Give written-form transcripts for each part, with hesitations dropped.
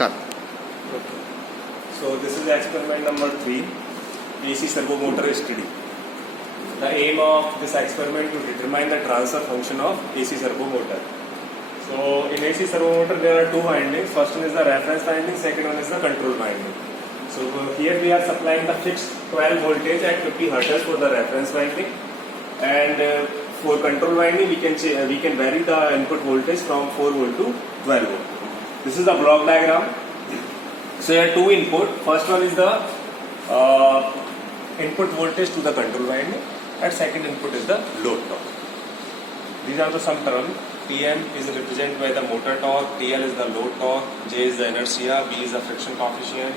start. Okay. So this is experiment number 3, AC servo motor study. The aim of this experiment to determine the transfer function of AC servo motor. So in AC servo motor there are two windings. First one is the reference winding, second one is the control winding. So here we are supplying the fixed 12 voltage at 50 Hz for the reference winding, and for control winding we can vary the input voltage from 4 volt to 12 volt. This is the block diagram. So here two input. First one is the input voltage to the control winding, and second input is the load torque. These are the some terms. Tm is represented by the motor torque, TL is the load torque, J is the inertia, B is the friction coefficient,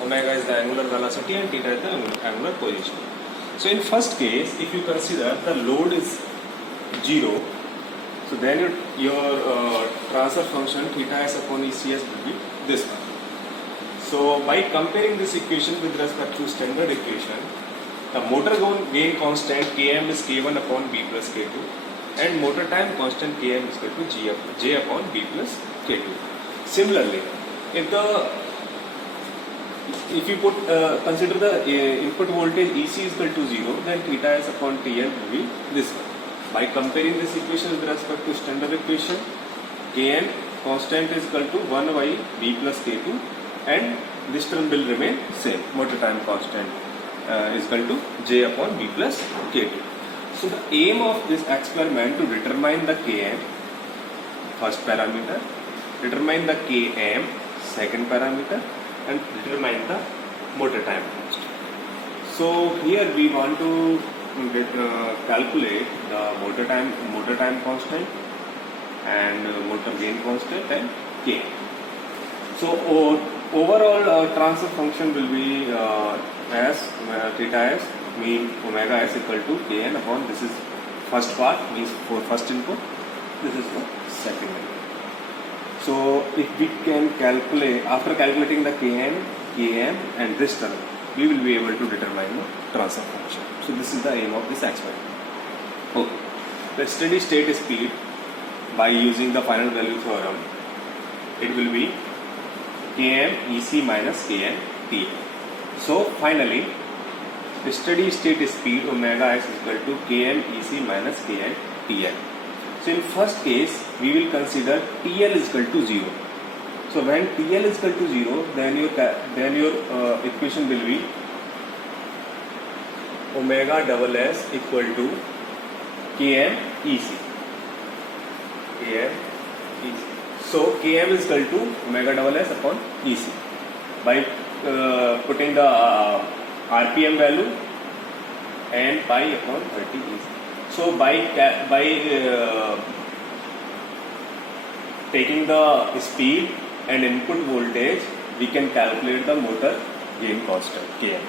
omega is the angular velocity, and theta is the angular position. So in first case, if you consider the load is 0, so then your transfer function theta s upon ECS will be this one. So by comparing this equation with respect to standard equation, the motor gain constant Km is K1 upon B plus K2, and motor time constant Km is equal to J upon B plus K2. Similarly, if you consider the input voltage EC is equal to 0, then theta s upon TL will be this one. By comparing this equation with respect to standard equation, Kn constant is equal to 1 by B plus K2, and this term will remain same. Motor time constant is equal to J upon B plus K2. So the aim of this experiment to determine the Kn, first parameter, determine the Km, second parameter, and determine the motor time constant. So here we want to calculate the motor time constant and motor gain constant and K. So overall transfer function will be as theta s mean omega s equal to Kn upon, this is first part, means for first input, this is the second input. So if we can calculate, after calculating the Kn, Km and this term, we will be able to determine the transfer function. So this is the aim of this experiment. Okay. The steady state speed by using the final value theorem, it will be Km EC minus Kn TL. So finally, the steady state speed omega s is equal to Km EC minus Kn TL. So in first case, we will consider TL is equal to 0. So when TL is equal to 0, then your equation will be omega double s equal to Km EC. Km EC. So Km is equal to omega double s upon EC. By putting the RPM value and pi upon 30 EC. So by taking the speed and input voltage, we can calculate the motor gain constant Km.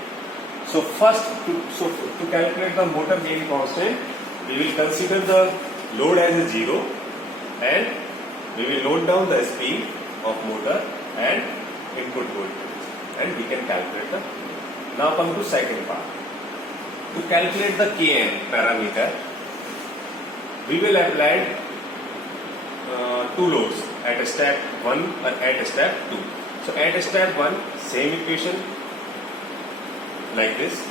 So first, to calculate the motor gain constant, we will consider the load as a 0, and we will note down the speed of motor and input voltage, and we can calculate the. Now come to second part. To calculate the Kn parameter, we will apply two loads at step 1 and at step 2. So at step 1, same equation like this.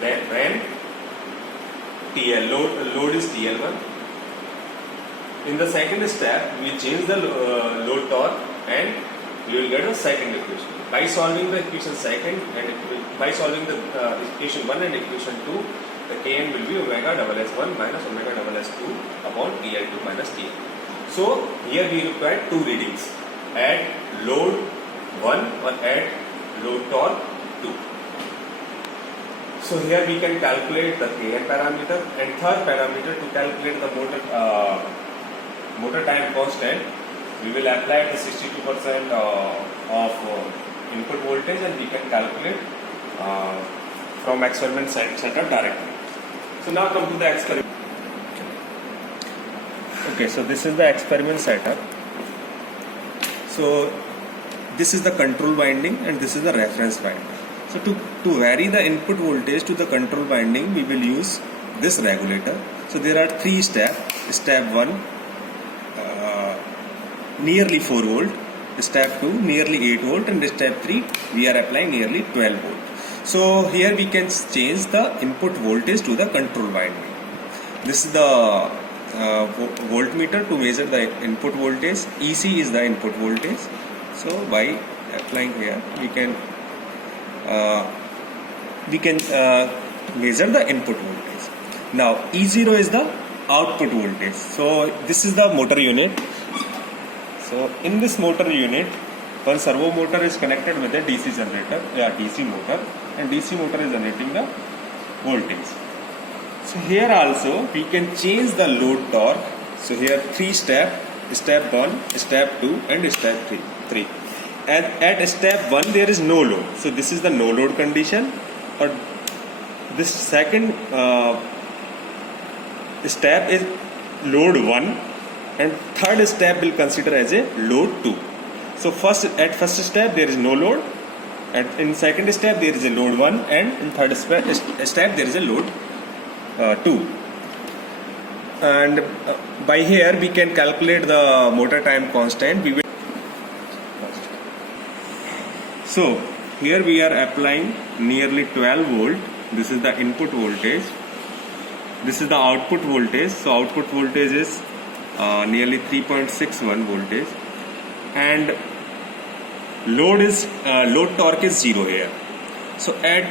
Then when TL load is TL1. In the second step, we change the load torque, and we will get a second equation. By solving the equation second and by solving the equation 1 and equation 2, the Kn will be omega double s1 minus omega double s2 upon TL2 minus TL. So here we require two readings, at load 1 or at load torque 2. So here we can calculate the Kn parameter, and third parameter, to calculate the motor time constant, we will apply the 62% of input voltage, and we can calculate from experiment setup directly. So now come to the experiment. Okay, so this is the experiment setup. So this is the control winding and this is the reference winding. So to vary the input voltage to the control winding, we will use this regulator. So there are three steps. Step 1, nearly 4 volt. step 2 nearly 8 volt, and step 3 we are applying nearly 12 volt. So here we can change the input voltage to the control winding. This is the voltmeter to measure the input voltage. EC is the input voltage. So by applying here we can measure the input voltage. Now E0 is the output voltage. So this is the motor unit. So in this motor unit, one servo motor is connected with a DC generator, DC motor, and DC motor is generating the voltage. So here also we can change the load torque. So here 3 steps: step 1, step 2 and step 3. And at step 1 there is no load. So this is the no load condition. Or this second step is load 1, and third step will consider as a load 2. So at first step there is no load, and in second step there is a load 1, and in third step there is a load 2. And by here we can calculate the motor time constant. So here we are applying nearly 12 volt. This is the input voltage. This is the output voltage. So output voltage is nearly 3.61 voltage, and load torque is 0 here. So at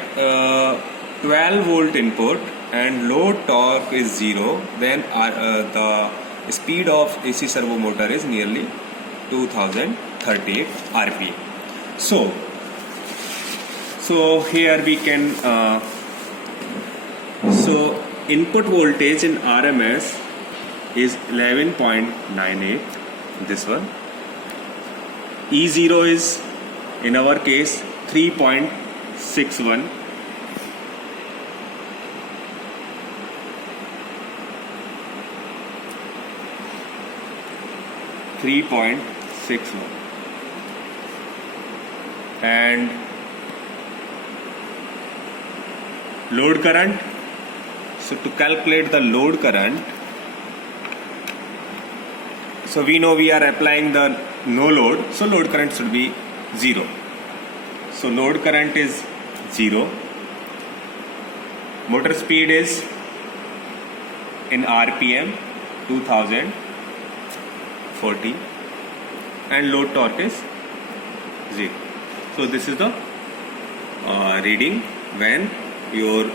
12 volt input and load torque is 0, then the speed of AC servo motor is nearly 2038 RPM. So here we can input voltage in RMS is 11.98, this one. E0 is in our case 3.61. And load current. So to calculate the load current, so we know we are applying the no load, so load current should be 0. So load current is 0. Motor speed is in RPM 2040, and load torque is 0. So this is the reading when your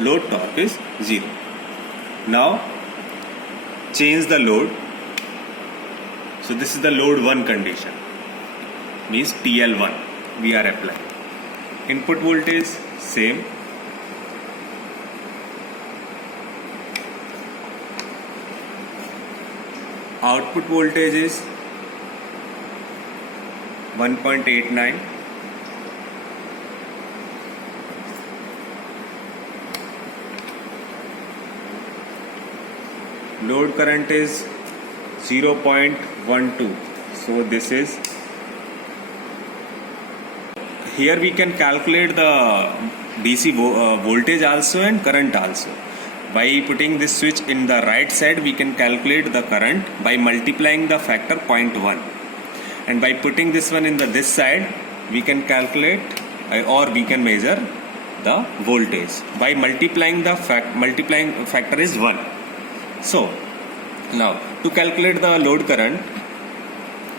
load torque is 0. Now change the load. So this is the load 1 condition, means TL1 we are applying. Input voltage same. Output voltage is 1.89. Load current is 0.12. So this is, here we can calculate the DC voltage also and current also. By putting this switch in the right side, we can calculate the current by multiplying the factor 0.1, and by putting this one in this side, we can calculate or we can measure the voltage by multiplying the factor is 1. So now to calculate the load current,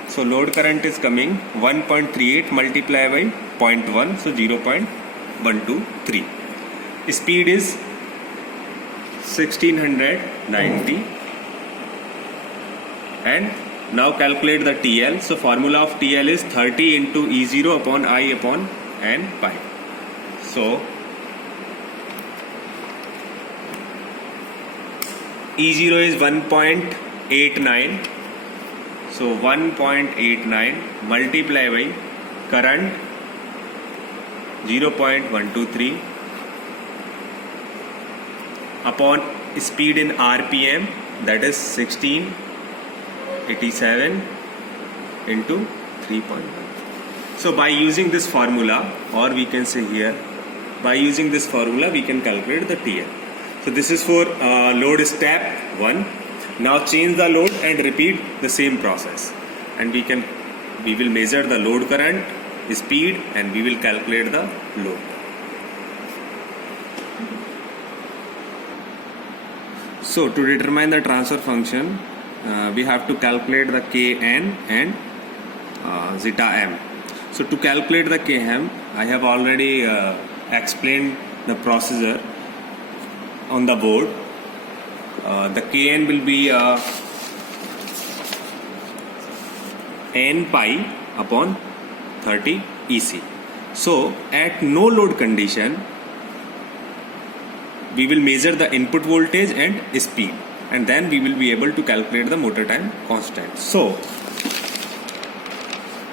so load current is coming 1.38 multiplied by 0.1, so 0.123. Speed is 1690, and now calculate the TL. So formula of TL is 30 into E0 upon I upon N pi. So E0 is 1.89. So 1.89 multiplied by current 0.123 upon speed in RPM, that is 1687 into 3.1. So by using this formula, or we can say here, by using this formula we can calculate the TL. So this is for load step 1. Now change the load and repeat the same process, and we can we will measure the load current, speed, and we will calculate the load. So to determine the transfer function, we have to calculate the Kn and zeta m. So to calculate the Km, I have already explained the procedure on the board. The Kn will be n pi upon 30 EC. So at no load condition, we will measure the input voltage and speed, and then we will be able to calculate the motor time constant. So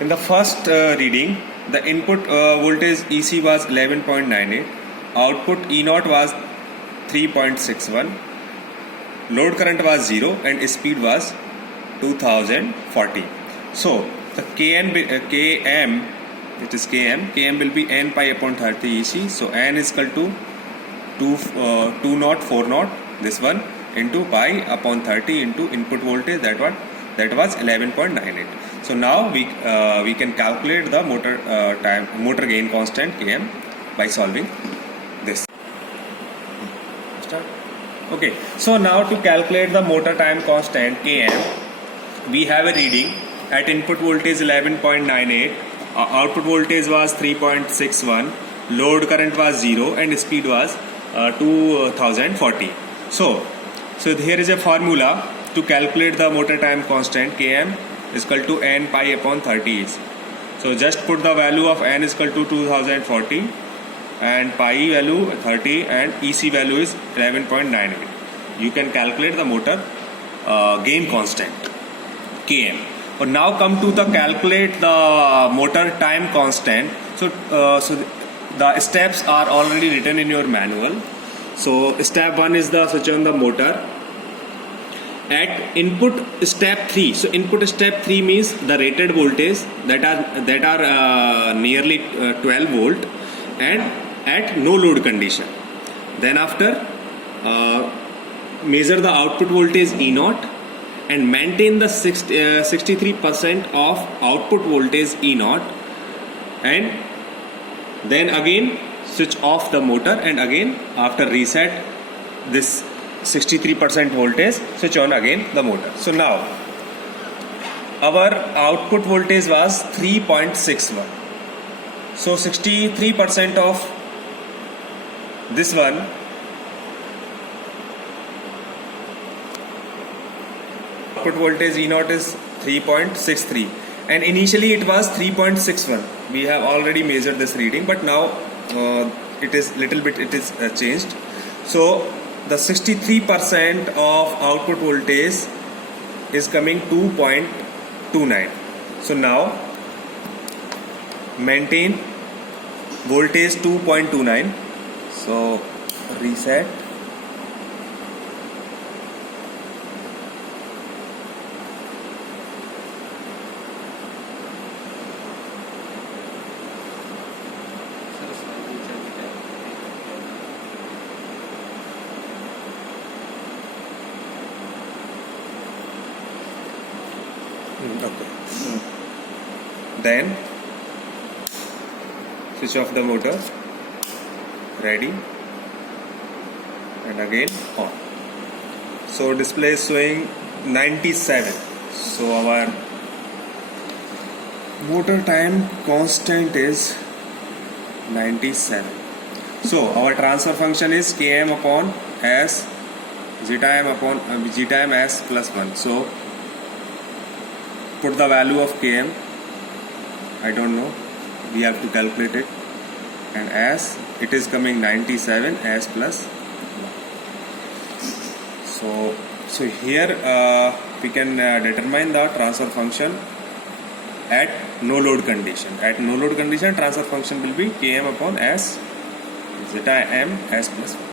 in the first reading, the input voltage EC was 11.98, output E0 was 3.61, load current was 0, and speed was 2040. So the Km, it is Km will be n pi upon 30 EC. So n is equal to 2040, this one, into pi upon 30 into input voltage, that was 11.98. So now we can calculate the motor gain constant Km by solving this. Start. Okay, so now to calculate the motor time constant Km, we have a reading at input voltage 11.98, output voltage was 3.61, load current was 0, and speed was 2040. So here is a formula to calculate the motor time constant. Km is equal to n pi upon 30 EC. So just put the value of n is equal to 2040 and pi value 30 and EC value is 11.98. You can calculate the motor gain constant Km. But now come to the calculate the motor time constant. So the steps are already written in your manual. So step 1 is the switch on the motor. At input step 3, so input step 3 means the rated voltage that are nearly 12 volt and at no load condition. Then after measure the output voltage E0 and maintain the 63% of output voltage E0, and then again switch off the motor, and again after reset this 63% voltage, switch on again the motor. So now our output voltage was 3.61. So 63% of this one output voltage E0 is 3.63, and initially it was 3.61. We have already measured this reading, but now it is changed. So the 63% of output voltage is coming 2.29. So now maintain voltage 2.29. So reset. Okay. Then switch off the motor, ready, and again on. So display is showing 97. So our motor time constant is 97. So our transfer function is Km upon S, zeta m S plus 1. So put the value of Km, I don't know, we have to calculate it, and as it is coming 97 S plus 1. So here we can determine the transfer function at no load condition. At no load condition, transfer function will be Km upon S zeta m S plus 1.